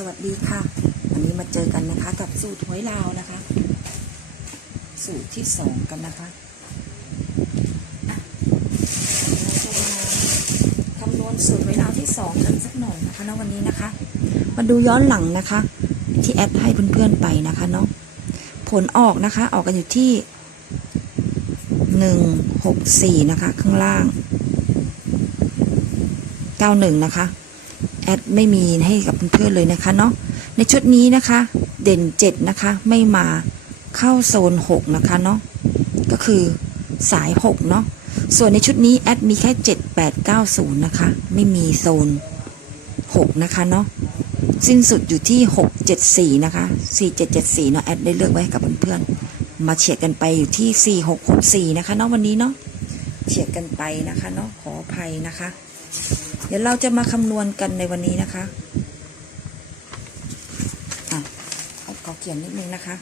สวัสดีค่ะ วันนี้มาเจอกันนะคะ กับสูตรหวยลาวนะคะ สูตรที่สองกันนะคะคำนวณสูตรหวยลาวที่สองกันสักหน่อยนะคะนะวันนี้นะคะ มาดูย้อนหลังนะคะ ที่แอดให้เพื่อนๆไปนะคะเนาะผลออกนะคะ ออกกันอยู่ที่หนึ่งหกสี่นะคะ ข้างล่างเก้าหนึ่งนะคะ แอดไม่มีให้กับเพื่อนๆเลยนะคะเนาะในชุดนี้นะคะเด่น 7 นะคะ ไม่มาเข้าโซน 6 นะคะเนาะก็คือสาย 6 เนาะส่วนในชุดนี้แอดมีแค่ 7 8 9 0 นะคะ ไม่มีโซน 6 นะคะเนาะสิ้นสุดอยู่ที่ 6 7 4 นะคะ 4 7 7 4 เนาะแอดได้เลือกไว้กับเพื่อนๆมาเฉียดกันไปอยู่ที่ 4 6 6 4 นะคะเนาะวันนี้เนาะเฉียดกันไปนะคะเนาะขออภัยนะคะ เดี๋ยวเราจะมาคำนวณกันในวันนี้นะคะอะเอาขอเขียนนิดนึงนะคะ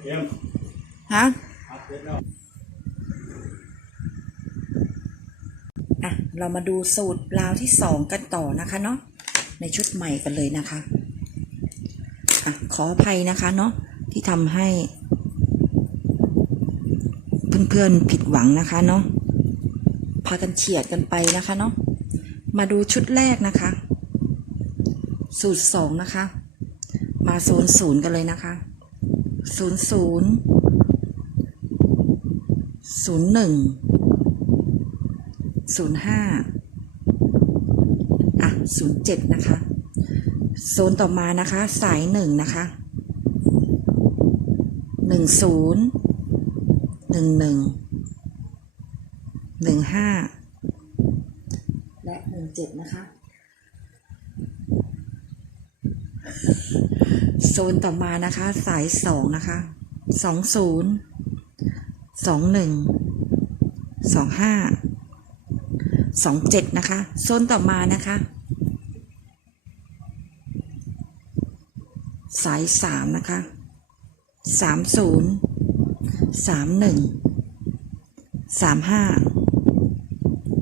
เตรียมฮะอะ เรามาดูสูตรราวที่สองกันต่อนะคะเนาะ ในชุดใหม่กันเลยนะคะ อะ ขออภัยนะคะเนาะที่ทำให้ เพื่อนๆผิดหวังนะคะเนาะพากันเฉียดกันไปนะคะเนาะมาดูชุดแรกนะคะ สูตรสองนะคะ มาศูนย์ศูนย์กันเลยนะคะศูนย์ศูนย์ศูนย์หนึ่งศูนย์ห้าอะศูนย์เจ็ดนะคะโซนต่อมานะคะ สายหนึ่งนะคะหนึ่งศูนย์ หนึ่งหนึ่งหนึ่งห้าและหนึ่งเจ็ดนะคะโซนต่อมานะคะ สายสองนะคะสองศูนย์สองหนึ่งสองห้าสองเจ็ดนะคะโซนต่อมานะคะ สายสามนะคะสามศูนย์ สามหนึ่งสามห้า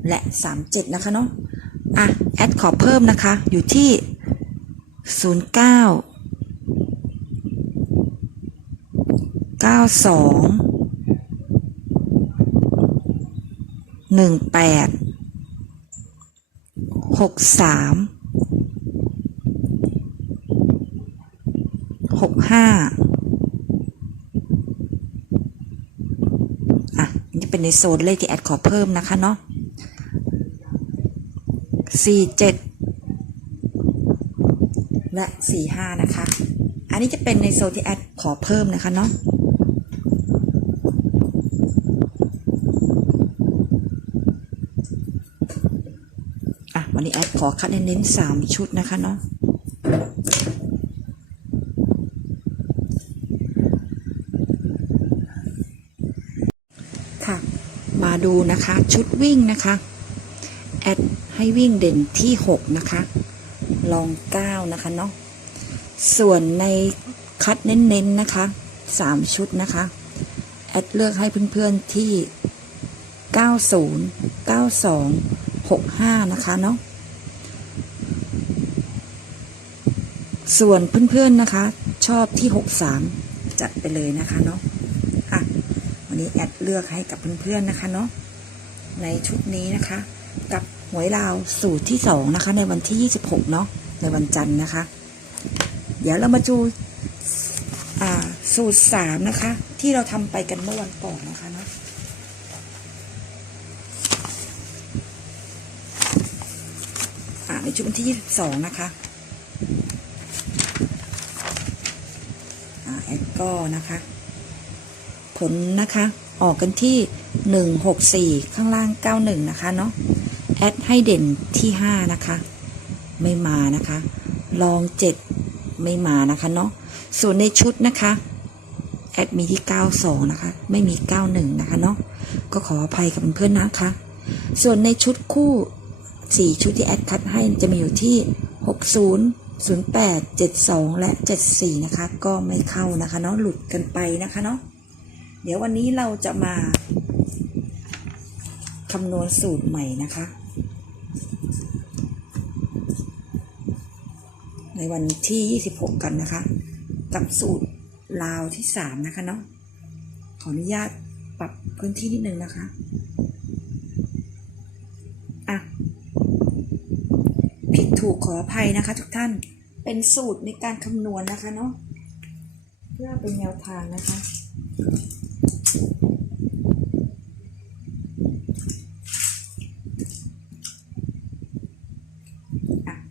และสามเจ็ดนะคะเนาะอะ แอดขอเพิ่มนะคะ อยู่ที่ศูนย์เก้าเก้าสองหนึ่งแปดหกสามหกห้า อะ นี่ เป็นในโซนเลขที่แอดขอเพิ่มนะคะเนาะสี่เจ็ดและสี่ห้านะคะ อันนี้จะเป็นในโซนที่แอดขอเพิ่มนะคะเนาะอะวันนี้แอดขอคัดเน้นๆสามชุดนะคะเนาะ มาดูนะคะ ชุดวิ่งนะคะ แอดให้วิ่งเด่นที่ 6 นะคะ ลอง 9 นะคะเนาะ ส่วนในคัดเน้นๆนะคะ 3 ชุดนะคะ แอดเลือกให้เพื่อนๆที่ 90 92 65 นะคะเนาะ ส่วนเพื่อนๆนะคะ ชอบที่ 63 จัดไปเลยนะคะเนาะ อะ วันนี้แอดเลือกให้กับเพื่อนๆนะคะเนาะในชุดนี้นะคะ กับหวยลาวสูตรที่สองนะคะ ในวันที่ 26 เนาะในวันจันทร์นะคะ เดี๋ยวเรามาดูอ่สูตรสามนะคะ ที่เราทำไปกันเมื่อวันก่อนนะคะเนาะในชุดวันที่ 22 นะคะอ่าแอดก็นะคะ ผลนะคะ ออกกันที่ 164 ข้างล่าง 91 นะคะเนาะแอดให้เด่นที่ 5 นะคะ ไม่มานะคะ ลอง 7 ไม่มานะคะเนาะส่วนในชุดนะคะแอดมีที่ 92 นะคะ ไม่มี 91 นะคะเนาะก็ขออภัยกับเพื่อนๆนะคะ ส่วนในชุดคู่ 4 ชุดที่แอดคัดให้จะมีอยู่ที่ 60 08 72 และ 74 นะคะ ก็ไม่เข้านะคะเนาะหลุดกันไปนะคะเนาะ เดี๋ยววันนี้เราจะมาคำนวณสูตรใหม่นะคะ ในวันที่ 26 กันนะคะ กับสูตรลาวที่ 3 นะคะเนาะขออนุญาตปรับพื้นที่นิดนึงนะคะอะผิดถูกขออภัยนะคะ ทุกท่านเป็นสูตรในการคำนวณนะคะเนาะเพื่อเป็นแนวทางนะคะอะ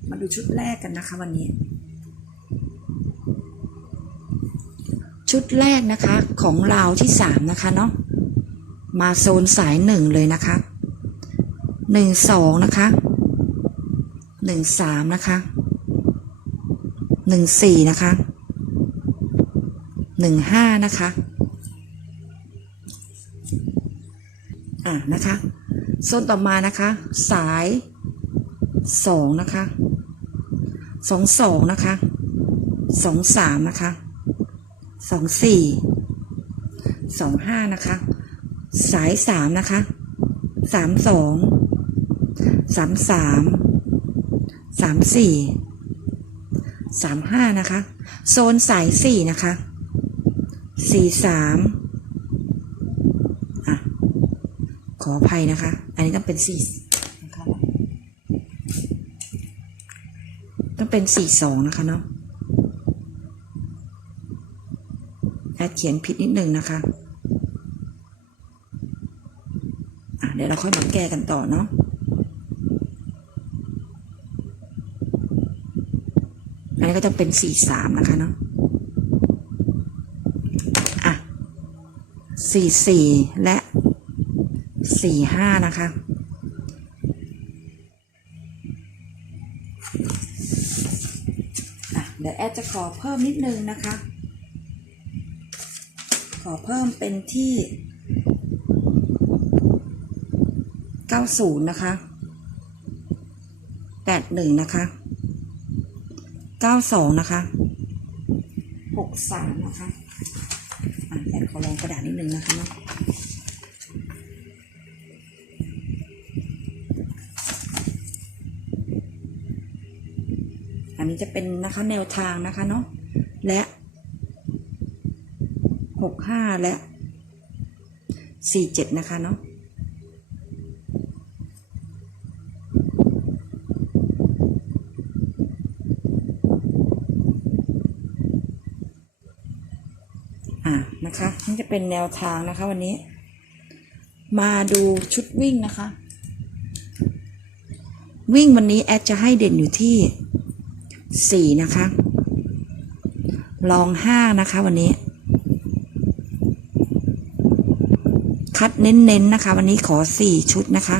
มาดูชุดแรกกันนะคะวันนี้ ชุดแรกนะคะของราวที่สามนะคะเนาะมาโซนสายหนึ่งเลยนะคะหนึ่งสองนะคะหนึ่งสามนะคะหนึ่งสี่นะคะหนึ่งห้านะคะ อะ นะคะโซนต่อมานะคะ สายสองนะคะสองสองนะคะสองสามนะคะสองสี่สองห้านะคะ สายสามนะคะสามสองสามสามสามสี่สามห้านะคะ โซนสายสี่นะคะสี่สามอะ ขออภัยนะคะ อันนี้ต้องเป็นสี่นะคะต้องเป็นสี่สองนะคะเนาะแอดเขียนผิดนิดนึงนะคะะเดี๋ยวเราค่อยมาแก้กันต่อเนาะอันนี้ก็ต้องเป็นสี่สามนะคะเนาะอะสี่สี่และ สี่ห้านะคะอะเดี๋ยวแอดจะขอเพิ่มนิดนึงนะคะ ขอเพิ่มเป็นที่ 90 นะคะ 81 นะคะ 92 นะคะ 63 นะคะอะแอดขอลองกระดาษนิดนึงนะคะเนาะ นี้จะเป็นนะคะแนวทางนะคะเนาะและหกห้าและสี่เจ็ดนะคะเนาะอ่านะคะนี่จะเป็นแนวทางนะคะวันนี้ มาดูชุดวิ่งนะคะ วิ่งวันนี้แอดจะให้เด่นอยู่ที่ สี่นะคะ ลองห้านะคะวันนี้ คัดเน้นๆนะคะ วันนี้ขอสี่ชุดนะคะ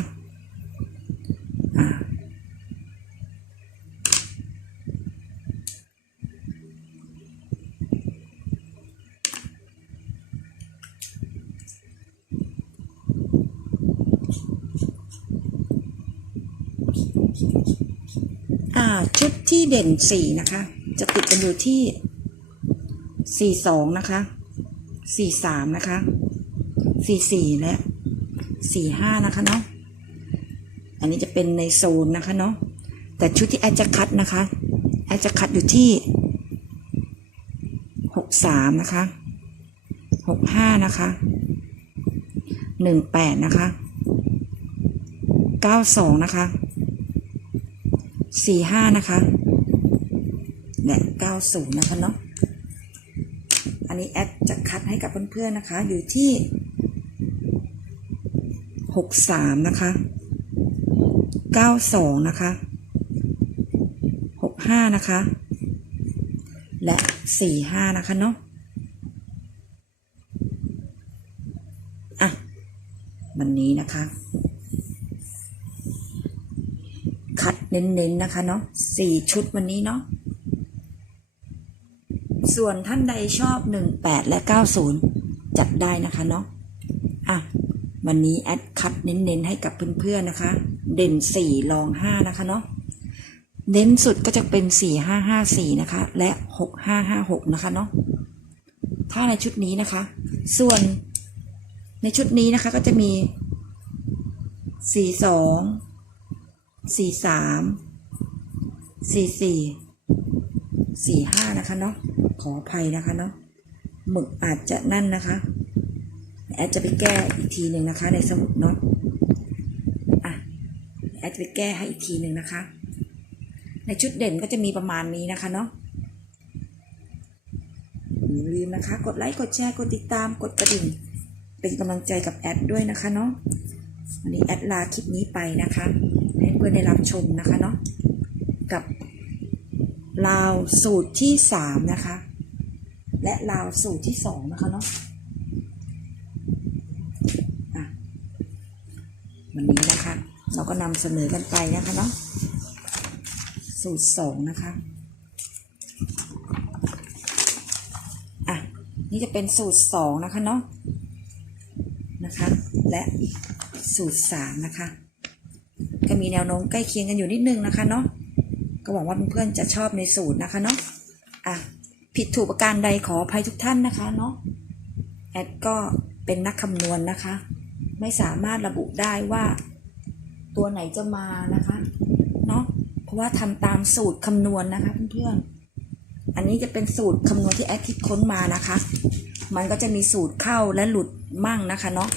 ชุดที่เด่นสี่นะคะ จะติดกันอยู่ที่สี่สองนะคะสี่สามนะคะสี่สี่และสี่ห้านะคะเนาะอันนี้จะเป็นในโซนนะคะเนาะแต่ชุดที่แอดจะคัดนะคะแอดจะคัดอยู่ที่หกสามนะคะหกห้านะคะหนึ่งแปดนะคะเก้าสองนะคะ สี่ห้านะคะและเก้าศูนย์นะคะเนาะอันนี้แอดจะคัดให้กับเพื่อนๆนะคะ อยู่ที่หกสามนะคะเก้าสองนะคะหกห้านะคะ และสี่ห้านะคะเนาะอะวันนี้นะคะ คัด เน้นๆนะคะเนาะสี่ชุดวันนี้เนาะส่วนท่านใดชอบหนึ่งแปดและเก้าศูนย์จัดได้นะคะเนาะอะวันนี้แอดคัดเน้นๆให้กับเพื่อนๆนะคะ เด่นสี่รองห้านะคะเนาะเน้นสุดก็จะเป็นสี่ห้าห้าสี่นะคะ และหกห้าห้าหกนะคะเนาะถ้าในชุดนี้นะคะ ส่วนในชุดนี้นะคะก็จะมีสี่สอง สี่สามสี่สี่สี่ห้านะคะเนาะขออภัยนะคะเนาะหมึกอาจจะนั่นนะคะแอดจะไปแก้อีกทีหนึ่งนะคะ ในสมุดเนาะอะแอดจะไปแก้ให้อีกทีหนึ่งนะคะ ในชุดเด่นก็จะมีประมาณนี้นะคะเนาะอย่าลืมนะคะ กดไลค์กดแชร์กดติดตามกดกระดิ่ง เป็นกำลังใจกับแอดด้วยนะคะเนาะวันนี้แอดลาคลิปนี้ไปนะคะ พื่อนได้รับชมนะคะเนาะกับลาวสูตรที่สามนะคะ และลาวสูตรที่สองนะคะเนาะวันนี้นะคะ เราก็นำเสนอกันไปนะคะเนาะสูตรสองนะคะอะนี่จะเป็นสูตรสองนะคะเนาะนะคะ และสูตรสามนะคะ็มีแนวโน้มใกล้เคียงกันอยู่นิดนึงนะคะเนาะก็หวังว่าเพื่อนๆจะชอบในสูตรนะคะเนาะอะผิดถูกประการใดขออภัยทุกท่านนะคะเนาะแอดก็เป็นนักคำนวณนะคะ ไม่สามารถระบุได้ว่าตัวไหนจะมานะคะเนาะเพราะว่าทำตามสูตรคำนวณนะคะเพื่อนๆอันนี้จะเป็นสูตรคำนวณที่แอดคิดค้นมานะคะ มันก็จะมีสูตรเข้าและหลุดมั่งนะคะเนาะ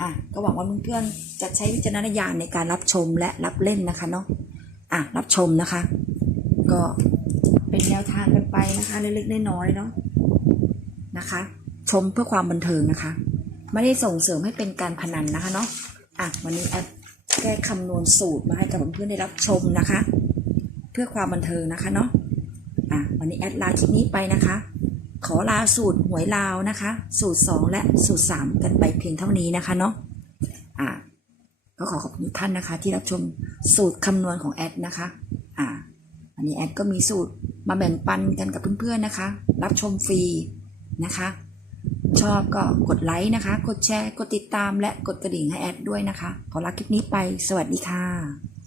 อะก็หวังว่าเพื่อนๆจะใช้วิจารณญาณในการรับชมและรับเล่นนะคะเนาะอะรับชมนะคะ ก็เป็นแนวทางกันไปนะคะเล็กๆน้อยๆเนาะนะคะ ชมเพื่อความบันเทิงนะคะ ไม่ได้ส่งเสริมให้เป็นการพนันนะคะเนาะอะวันนี้แอดแก้คำนวณสูตรมาให้กับเพื่อนๆได้รับชมนะคะ เพื่อความบันเทิงนะคะเนาะอะวันนี้แอดลาคลิปนี้ไปนะคะ ขอลาสูตรหวยลาวนะคะ สูตร 2 และสูตร 3 กันไปเพียงเท่านี้นะคะเนาะอ่าก็ขอขอบคุณท่านนะคะ ที่รับชมสูตรคำนวณของแอดนะคะอ่าอันนี้แอดก็มีสูตรมาแบ่งปันกันกับเพื่อนๆนะคะ รับชมฟรีนะคะ ชอบก็กดไลค์นะคะ กดแชร์ กดติดตามและกดกระดิ่งให้แอดด้วยนะคะ ขอลาคลิปนี้ไป สวัสดีค่ะ